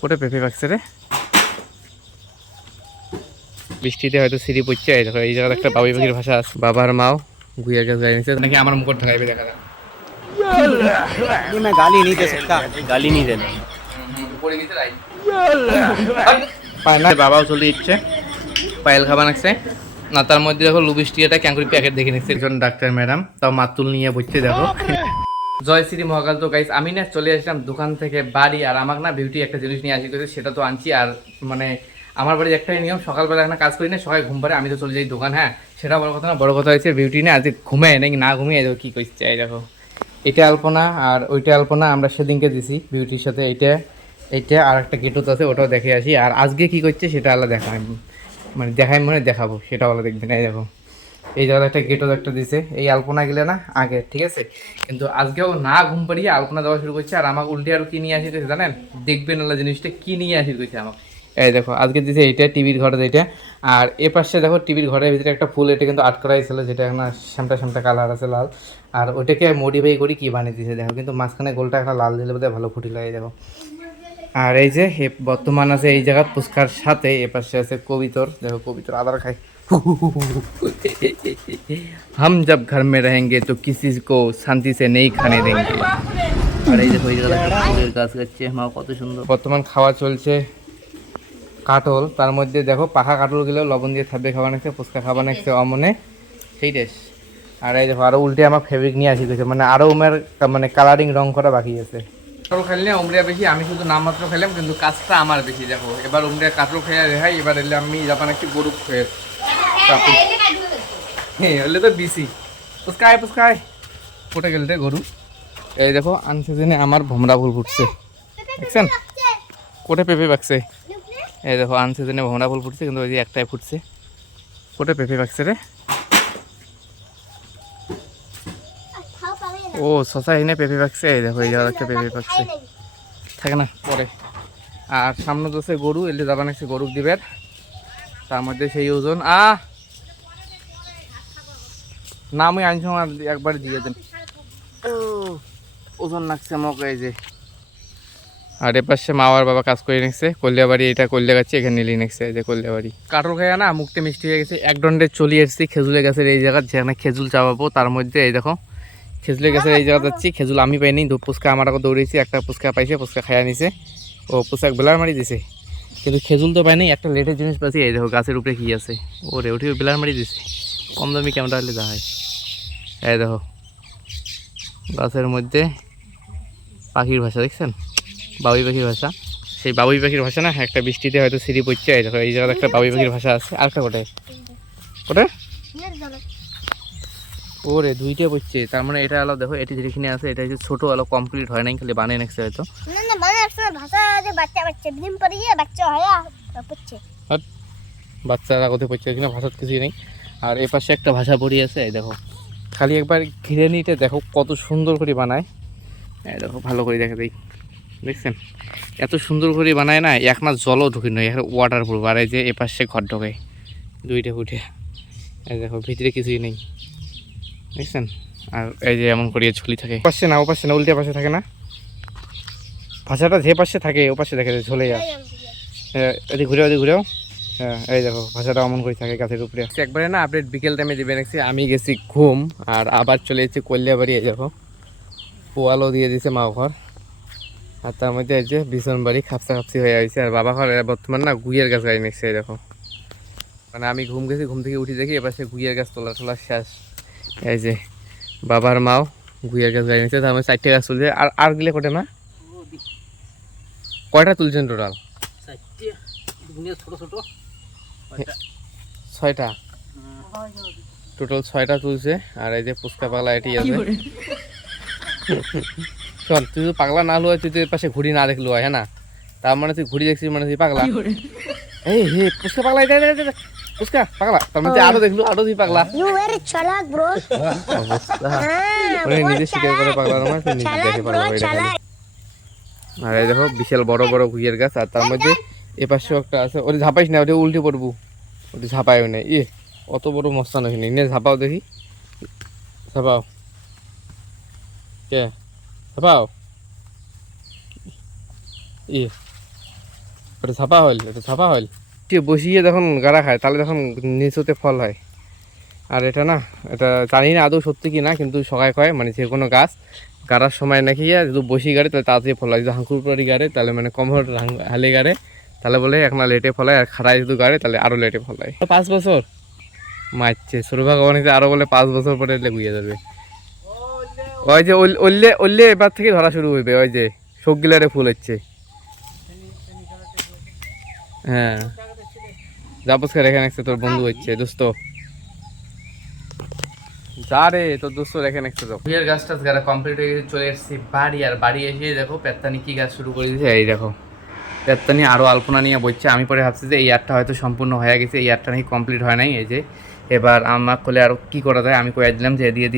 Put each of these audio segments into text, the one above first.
কোটে পেঁপে পাকছে রে, বৃষ্টিতে হয়তো সিঁড়ি পড়ছে। এই দেখো এই জায়গায় একটা বাবুই পাখির ভাষা আছে। বাবার মাও গুইয়া গাছ গাই নিচ্ছে নাকি আমার মুখর ঢাকাইবে দেখা যাক। मैं गाली नहीं दे सकता, गाली नहीं देना। বাবাও চলে দিচ্ছে, পায়েল খাবার নাকছে না, তার মধ্যে দেখো লুবিস্টি একটা ক্যাঙ্কুরি প্যাকেট দেখে নিচ্ছে একজন ডাক্তার ম্যাডাম, তাও মাতুল নিয়ে বসছে দেখো। জয় শ্রী মহাকাল। তো গাইস আমি না চলে আসলাম দোকান থেকে বাড়ি, আর আমাকে না বিউটি একটা জিনিস নিয়ে আসি করেছে, সেটা তো আনছি। আর মানে আমার বাড়ির একটাই নিয়ম, সকালবেলা একটা কাজ করি না, সবাই ঘুম পারে, আমি তো চলে যাই দোকান। হ্যাঁ সেটা বড় কথা না, বড় কথা হয়েছে বিউটি না আজকে ঘুমায় নাকি না ঘুমিয়ে দেখো কী করছে। এই দেখো এটা আলপনা আর ওইটা আলপনা আমরা সেদিনকে দিছি বিউটির সাথে। এইটা আর একটা গেটুত আছে, ওটাও দেখে আসি। আর আজকে কি করছে সেটা আলাদা দেখাই, মানে দেখাই মনে দেখাবো, সেটা আলাদা দেখবেন। এই দেখো এই জায়গায় একটা গেটও একটা দিছে, এই আলপনা গেলে না আগে ঠিক আছে, কিন্তু আজকেও না ঘুম পাড়িয়ে আলপনা দেওয়া শুরু করছে। আর আমাকে উল্টে আরও কি নিয়ে আসি জানেন, দেখবেন আল্লাহ জিনিসটা কি নিয়ে আসি করছে আমাকে। এই দেখো আজকে দিছে এইটা টিভির ঘরে এইটা, আর এ পাশে দেখো টিভির ঘরের ভিতরে একটা ফুল, এটা কিন্তু আটকরাই ছিল, যেটা এখন শ্যামটা কালার আছে লাল। আর ওইটাকে মডিফাই করি কি বানিয়ে দিয়েছে দেখো, কিন্তু মাঝখানে গোলটা একটা লাল দিলে বোধহয় ভালো ফুটি লাগে দেখো। আর এই যে বর্তমান আছে এই জায়গা পুস্কার সাথে, এ পাশে আছে কবিতর, দেখো কবিতর আদার খায়। हम जब घर में रहेंगे तो किसी को शांति से नहीं खाने देंगे। আর এই দেখো এই জায়গাটা ফুলের গাছ গাচ্ছে মা, কত সুন্দর। বর্তমান খাওয়া চলছে কাটল, তার মধ্যে দেখো পাখা কাটল গেলেও লবণ দিয়ে থাকবে খাওয়া নাকছে, ফুচকা খাওয়া নাকছে অমনে, সেই টেস। আর এই দেখো আরও উল্টে আমার ফেব্রিক নিয়ে আসি গেছে, মানে আরও উমের মানে কালারিং রং করা বাকি আছে। কাটল খাইলে উমরিয়া বেশি, আমি শুধু নামমাত্র খাইলাম, কিন্তু কাজটা আমার বেশি। দেখো এবার উমরিয়া কাটল খেয়ে রেহাই, এবার এলে আমি জাপান একটি গরু খেয়ে হ্যাঁ এলে তো বিসি পুস্কায় ফুটে গেল রে গরু। এই দেখো আনছে জেনে আমার ভোমরা ফুল ফুটছে, দেখছেন কোটে পেঁপে পাকছে। এই দেখো আনছে জেনে ভোমরা ফুল ফুটছে, কিন্তু ওই যে একটাই ফুটছে। কোটে পেঁপে পাকছে রে, ও শশা এনে পেঁপে পাকছে। এই দেখো এই জায়গা একটা পেঁপে পাকছে, থাকে না পরে। আর সামনে তো গরু, এলে যাবান আছে গরু দিবের, তার মধ্যে সেই ওজন না আমি আনছি আমার একবার দিয়ে দেন, ওজন লাগছে আমাকে এই যে। আর এ পাশে মা আর বাবা কাজ করে নিচ্ছে কল্যাবাড়ি, এটা কল্যা গাছে এখানে নিয়ে নিচ্ছে এই যে কল্যাবাড়ি। কাটল খাইয়া না মুখতে মিষ্টি হয়ে গেছে, এক দণ্ডে চলে এসেছি খেজুলের গাছের এই জায়গা, যেখানে খেজুল চাপাবো। তার মধ্যে এই দেখো খেজুলের গাছের এই জায়গা যাচ্ছি, খেজুল আমি পাইনি, পুচকা আমার আগে দৌড়েছি, একটা পুচকা পাইছে, পুচকা খাইয়া নিছে, ও পুচক বেলার মারি দিছে, কিন্তু খেজুল তো পাইনি। একটা লেটের জিনিস পাচ্ছি, এই দেখো গাছের উপরে কি আছে, ওরে উঠে বেলার মারি দিছে। কম দামি ক্যামেরা হলে যা হয়। এই দেখো গাছের মধ্যে পাখির ভাষা দেখছেন, বাবুই পাখির ভাষা। সেই বাবুই পাখির ভাষা না একটা বৃষ্টিতে হয়তো সিঁড়ি পড়ছে। এই দেখো এই জায়গায় একটা বাবুই পাখির ভাষা আছে, আরেকটা কোটায় কোটায় ওরে দুইটা পড়ছে, তার মানে এটা আলাদা। দেখো এটি যেখানে আছে এটা হচ্ছে ছোটো আলো, কমপ্লিট হয় নাই, খালি বানিয়ে নেক্সট হয়তো বাচ্চারা কোথায় পড়ছে এখানে, ভাষা কিছুই নেই। আর এ পাশে একটা ভাষা পড়ি আছে, এই দেখো খালি একবার ঘিরে নিতে দেখো কত সুন্দর করে বানায়। এই দেখো ভালো করে দেখে দিই, দেখছেন এত সুন্দর করে বানায় না, এক মাস জলও ঢুকি নয়, এখানে ওয়াটার প্রুফ। আর এই যে এ পাশে ঘর ঢোকে দুইটা ফুটে, এই দেখো ভিতরে কিছুই নেই, দেখছেন। আর এই যে এমন করিয়ে ঝুলি থাকে, পাশে না ও পাশে না, উল্টে পাশে থাকে না ভাষাটা, যে পাশে থাকে ও পাশে দেখে ঝুলে যায়। এদিকে ঘুরেও হ্যাঁ এই দেখো ভাষাটা অমন করে থাকে গাছের উপরে। একবারে না আপডেট বিকেল টাইমে দিবে দেখছি, আমি গেছি ঘুম আর আবার চলে এসেছি কল্যাবাড়ি। এই দেখো পোয়ালও দিয়ে দিছে মা ঘর, আর তার মধ্যে এই যে ভীষণ বাড়ি খাপসি হয়ে আছে। আর বাবা ঘর বর্তমান না গুইয়ের গাছ গাড়ি নিচ্ছে, এই দেখো মানে আমি ঘুম গেছি, ঘুম থেকে উঠে দেখি এবার সে গুইয়ের গাছ তোলা শেষ। এই যে বাবার মাও গুইয়ের গাছ গাড়ি নিচ্ছে, তার মধ্যে 4টে গাছ তুলছে। আর গেলে কোটে মা কয়টা তুলছেন টোটাল? 6টা টোটাল 6টা তুলছে। আর এই যে পুচকা পাগলা এটি আছে, চল তুই তো পাগলা না হলো, তুই তো এর পাশে ঘুড়ি না দেখলো হয়, হ্যাঁ না, তার মানে তুই ঘুড়ি দেখছিস মানে তুই পাগলা। এই হে পুচকা পাগলা, পুচকা পাগলা, তার মানে আরো দেখলো আরো তুই পাগলা। নিজে স্বীকার করে পাগলা নয়, তুই নিজে দেখে পাগলা হয়ে দেখালি। আর এই দেখো বিশাল বড় বড় ঘুইয়ের গাছ, আর তার মধ্যে এ পাশেও একটা আছে, ওটা ঝাপাইস না, ওটা উল্টে পড়বো, ওটা ঝাপাইও না। অত বড় মস্তান ওখানে নে, ঝাপাও দেখি, ঝাপাও কে ঝাপাও ওটা ছাপা হল, এটা ছাপা হল। বসিয়ে যখন গাড়া খায় তাহলে তখন নিচতে ফল হয়। আর এটা না, এটা জানি না আদৌ সত্যি কি না, কিন্তু সবাই কয় মানে যে কোনো গাছ গাড়ার সময় নাকি যদি বসি গাড়ে তাহলে তাড়াতাড়ি ফল হয়। যদি হাঁকুরপাড়ি গাড়ে তাহলে মানে কম হালে গাড়ে তাহলে বলে এখন লেটে ফল হয়, আর খাড়ায় যদি গাড়ে তাহলে আরও লেটে ফল হয়। 5 বছর মারছে সৌরভা গবানিতে, আরও বলে 5 বছর পরে লেগুয়ে যাবে। ওই যে ওল্লে ওল্লে এবার থেকে ধরা শুরু হইবে। ওই যে সবগুলারে ফুল হচ্ছে। হ্যাঁ জাপসকার এখানে আসছে, তোর বন্ধু হচ্ছে দোস্ত। যা রে তোর দোস্ত রেখে নেক্সট যাও। বিয়ের গাছ টাছ গাড়া কমপ্লিট হয়ে গেছে, চলে এসেছি বাড়ি। আর বাড়ি এসে দেখো পেত্তানি কি গাছ শুরু করে দিয়েছে। এই দেখো পেত্তানি আরও আলপনা নিয়ে বসছে। আমি পরে ভাবছি যে এই আরটা হয়তো সম্পূর্ণ হয়ে গেছে, এই আরটা নাকি কমপ্লিট হয় নাই। এই যে এবার আমার কোলে আরও কী করা যায়, আমি কয়ে দিলাম যে দিয়ে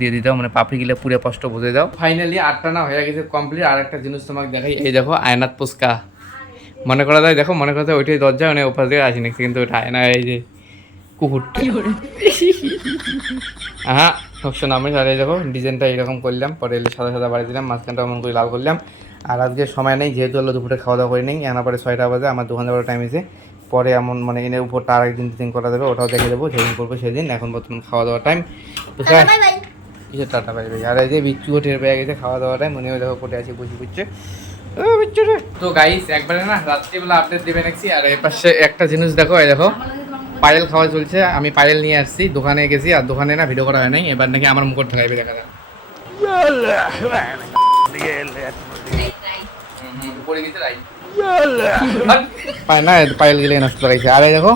দিয়ে দাও মানে পাপড়ি গিলে পুরো কষ্ট বুঝে দাও। ফাইনালি আরটা না হয়ে গেছে কমপ্লিট। আর একটা জিনিস তোমাকে দেখাই, এই দেখো আয়নাত পুস্কা। মনে করা যায়, দেখো মনে করা যায় ওইটাই দরজা, মানে ওপাশ দিয়ে আসি নাকি, কিন্তু ওটা আয়না। এই যে কুকুরটি হ্যাঁ অপশন আমি সারাই দেখো ডিজাইনটা এরকম করলাম, পরে এলে সাদা সাদা বাড়ি দিলাম, মাঝখানটা এমন করে লাল করলাম। আর আজকে সময় নেই, যেহেতু হলো দুপুরে খাওয়া দাওয়া করে নেই, এনা পরে 6টা বাজে আমার দোকান যাওয়ার টাইম এসে। পরে এমন মানে এনে উপরটা আর একদিন দিন করা যাবে, ওটাও দেখে দেবো, যেদিন করবো সেদিন। এখন বর্তমান খাওয়া দাওয়ার টাইম। তো কিসের টাটা বাই বাই। আর এই যে বিচ্ছু টের পেয়ে গেছে খাওয়া দাওয়ার টাইম, মনে হয় দেখো কোটে আসি বসে বুঝছে। তো গাইস একবারে না রাত্রিবেলা আপডেট দেবে নাকি। আর এর পাশে একটা জিনিস দেখো, এই দেখো পায়েল খাওয়া চলছে। আমি পায়েল নিয়ে আসছি, দোকানে গেছি, আর দোকানে না ভিডিও করা হয় নাই। এবার নাকি আমার মুখর ঠেকাইবে, দেখা যাক। পায় না পায়েল গেলে নষ্ট লাগাইছে। আর এই দেখো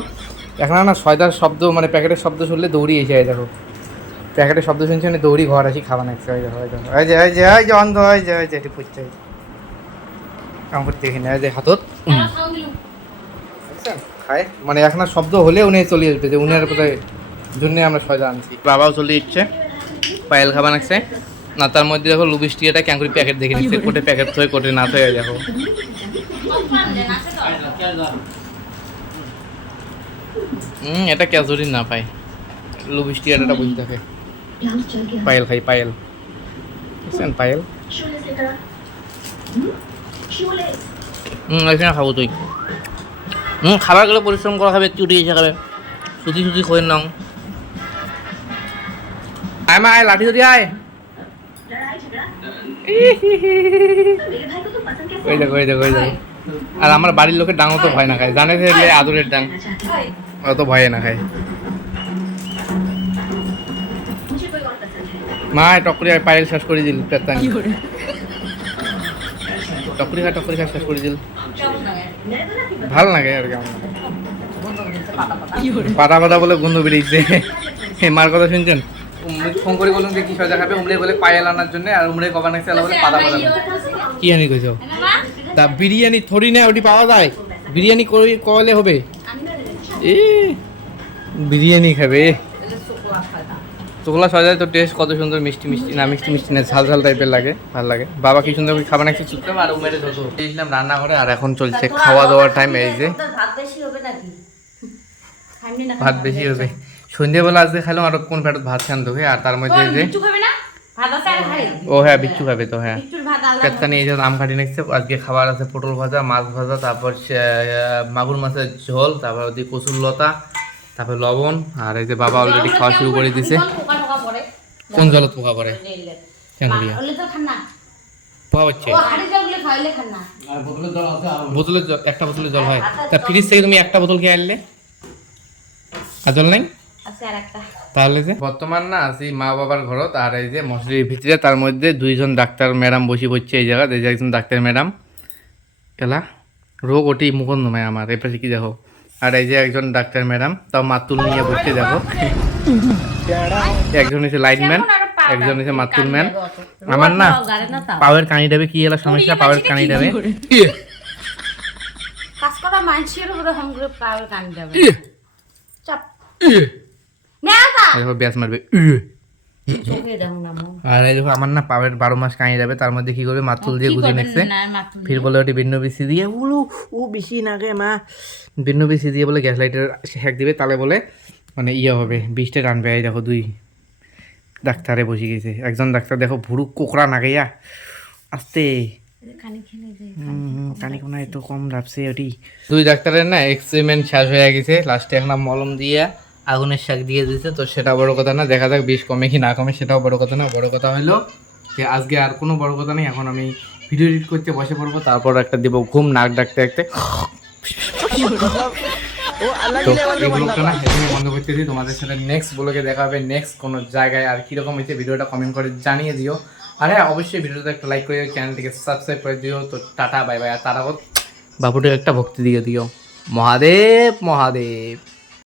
এখন না ছয়টার শব্দ মানে প্যাকেটের শব্দ শুনলে দৌড়ি এসে যায়। দেখো প্যাকেটের শব্দ শুনছে মানে দৌড়ি ঘর আসি খাওয়া নাকছে। ওই দেখো ওই যে ওই যে ওই যে অন্ধ, ওই যে ওই যে এটি পুষছে আমার দেখি না যে হাতত খায় মানে এখন আর শব্দ হলে উনি চলে আসবে, যে উনি আর কোথায় জন্য আমরা ছয়টা আনছি। বাবাও চলে দিচ্ছে, পায়েল খাবার নাকছে না। তার মধ্যে দেখো লুবিস্টিয়াটা ক্যাঙ্কুরি প্যাকেট দেখে নিচ্ছে, কোটে প্যাকেট থয়ে কোটে না থয়ে দেখো। এটা ক্যাজুরি না পাই, লুবিস্টিয়াটা বুঝতে থাকে। পায়েল খাই পায়েল, বুঝছেন পায়েল। এখানে খাবো তুই। খাবারগুলো পরিশ্রম করা খাবে, চুটি এসে খাবে, সুতি সুতি খোয়ের নাও। আয় মা আয়, লাঠি যদি আয়। ওই দেখো ওই দেখো ওই দেখো। আর আমার বাড়ির লোকের ডাঙও তো ভয় না খায়, জানে যে আদরের ডাং, অত ভয়ে না খায়। মা টকরি পায়েল শেষ করে দিল, পেত্তানি টকরি খা শেষ করে দিল। ভাল লাগে আর কি আমার পাতা পাতা বলে গন্ধ বেরিয়েছে। মার কথা শুনছেন, ফোন করে বলুন যে কি সজা খাবে, উমরে বলে পায়েল আনার জন্য, আর উমরে কবা নাকছে বলে পাতা পাতা। কি আনি কইছ তা বিরিয়ানি থরি না ওটি পাওয়া যায়, বিরিয়ানি করে কলে হবে। এ বিরিয়ানি খাবে, চোখলা সজায় তো টেস্ট কত সুন্দর, মিষ্টি মিষ্টি না, মিষ্টি মিষ্টি না ঝাল ঝাল টাইপের লাগে, ভালো লাগে। বাবা কি সুন্দর খাবার নাকি চুপতাম আর উমেরে ধরতো। গিয়েছিলাম রান্নাঘরে, আর এখন চলছে খাওয়া দাওয়ার টাইম। এই যে ভাত বেশি হবে, সন্ধ্যেবেলা আজকে খাইলাম আর কোন ফ্যাটত ভাত খান তোকে। আর তার মধ্যে যে ও হ্যাঁ বিচ্ছু খাবে তো, হ্যাঁ পেত্তানি এই যে আম কাটি নিচ্ছে। আজকে খাবার আছে পটল ভাজা, মাছ ভাজা, তারপর মাগুর মাছের ঝোল, তারপর ওদিকে কচুর লতা, তারপর লবণ। আর এই যে বাবা অলরেডি খাওয়া শুরু করে দিছে। কোন জলত পোকা পড়ে কেন পোকা হচ্ছে? বোতলের জল, একটা বোতলের জল হয় তা ফ্রিজ থেকে তুমি একটা বোতল খেয়ে আনলে, আর জল নাই তাহলে। যে বর্তমান না আছি মা বাবার ঘরত, আর এই যে মশারির ভিতরে তার মধ্যে দুইজন ডাক্তার ম্যাডাম বসে পড়ছে এই জায়গা। এই যে একজন ডাক্তার ম্যাডাম এলা রোগ ওটি মুখন নয় আমার এপাশে কি দেখো। আর এই যে একজন ডাক্তার ম্যাডাম তাও মাতুল নিয়ে বসছে দেখো। একজন হচ্ছে লাইনম্যান, একজন হচ্ছে মাতুল ম্যান। আমার না পাওয়ের কানি ডাবে কি এলা সমস্যা, পাওয়ের কানি ডাবে কাজ করা মানুষের উপরে হাম করে পাওয়ের কানি ডাবে চাপ দেখো ব্যাস মারবে। আর এই দেখো আমার না পাওয়ের 12 মাস কানি যাবে, তার মধ্যে কি করবে মাতুল দিয়ে গুজে নিচ্ছে। ফির বলে ওটি ভিন্ন বিসি দিয়ে বলো ও বেশি না গে মা, ভিন্ন বিসি দিয়ে বলে গ্যাস লাইটের হ্যাক দিবে, তাহলে বলে মানে ইয়ে হবে বিষটা টানবে। এই দেখো দুই ডাক্তারে বসে গেছে। একজন ডাক্তার দেখো ভুরু কোকড়া না গাইয়া আস্তে কানিকোনা একটু কম রাখছে ওটি। দুই ডাক্তারের না এক্সপেরিমেন্ট শেষ হয়ে গেছে, লাস্টে এখন মলম দিয়ে আগুনের শাক দিয়ে দিতে, তো সেটা বড় কথা না, দেখা যাক বিষ কমে কি না কমে, সেটাও বড় কথা না। বড় কথা হলো যে আজকে আর কোনো বড় কথা নেই, এখন আমি ভিডিও এডিট করতে বসে পড়বো, তারপর একটা দেবো ঘুম, নাক ডাকতে ডাকতে। তো এই ব্লগটা না এখানে বন্ধ করতেছি, তোমাদের সাথে নেক্সট ব্লগে দেখা হবে নেক্সট কোনো জায়গায়। আর কীরকম হয়েছে ভিডিওটা কমেন্ট করে জানিয়ে দিও। আর হ্যাঁ, অবশ্যই ভিডিওটা একটা লাইক করে দিও, চ্যানেলটিকে সাবস্ক্রাইব করে দিও। তো টাটা বাই বাই। আর তারাও বাবুটাকে একটা ভক্তি দিয়ে দিও। মহাদেব মহাদেব।